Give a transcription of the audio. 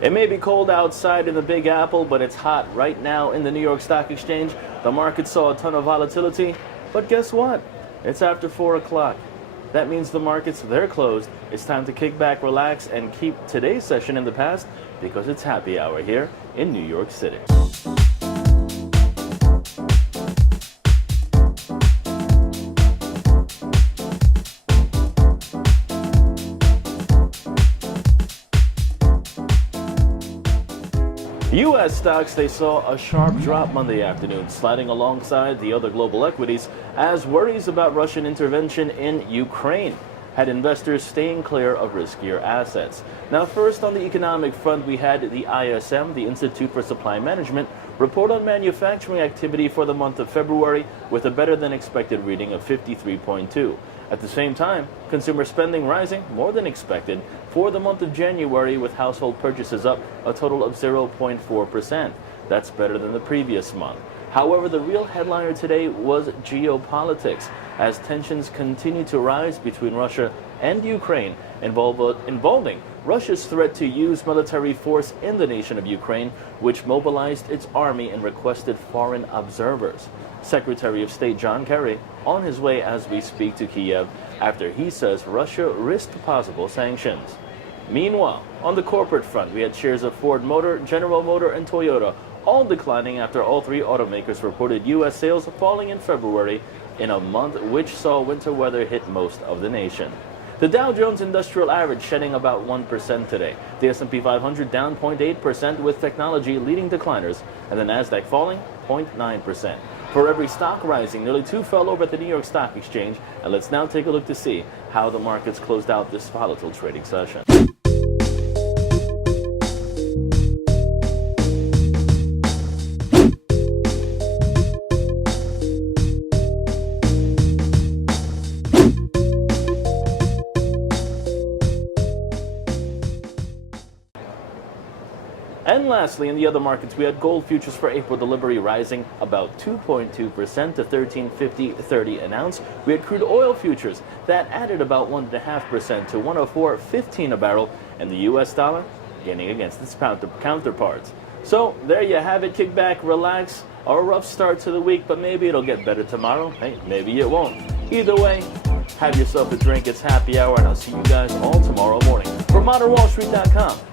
It may be cold outside in the Big Apple, but it's hot right now in the New York Stock Exchange. The market saw a ton of volatility, but guess what? It's after 4 o'clock. That means the markets, they're closed. It's time to kick back, relax, and keep today's session in the past because it's happy hour here in New York City. U.S. stocks, they saw a sharp drop Monday afternoon, sliding alongside the other global equities as worries about Russian intervention in Ukraine had investors staying clear of riskier assets. Now, first on the economic front, we had the ISM, the Institute for Supply Management, report on manufacturing activity for the month of February with a better than expected reading of 53.2. At the same time, consumer spending rising more than expected for the month of January, with household purchases up a total of 0.4%. That's better than the previous month. However, the real headliner today was geopolitics, as tensions continue to rise between Russia and Ukraine, involving Russia's threat to use military force in the nation of Ukraine, which mobilized its army and requested foreign observers. Secretary of State John Kerry on his way as we speak to Kiev after he says Russia risked possible sanctions. Meanwhile, on the corporate front, we had shares of Ford Motor, General Motor, and Toyota all declining after all three automakers reported U.S. sales falling in February in a month which saw winter weather hit most of the nation. The Dow Jones Industrial Average shedding about 1% today. The S&P 500 down 0.8% with technology leading decliners, and the Nasdaq falling 0.9%. For every stock rising, nearly 2 fell over at the New York Stock Exchange, and let's now take a look to see how the markets closed out this volatile trading session. And lastly, in the other markets, we had gold futures for April delivery rising about 2.2% to $13.50.30 an ounce. We had crude oil futures that added about 1.5% to $104.15 a barrel, and the U.S. dollar gaining against its counterparts. So there you have it. Kick back, relax. A rough start to the week, but maybe it'll get better tomorrow. Hey, maybe it won't. Either way, have yourself a drink. It's happy hour, and I'll see you guys all tomorrow morning. From ModernWallStreet.com.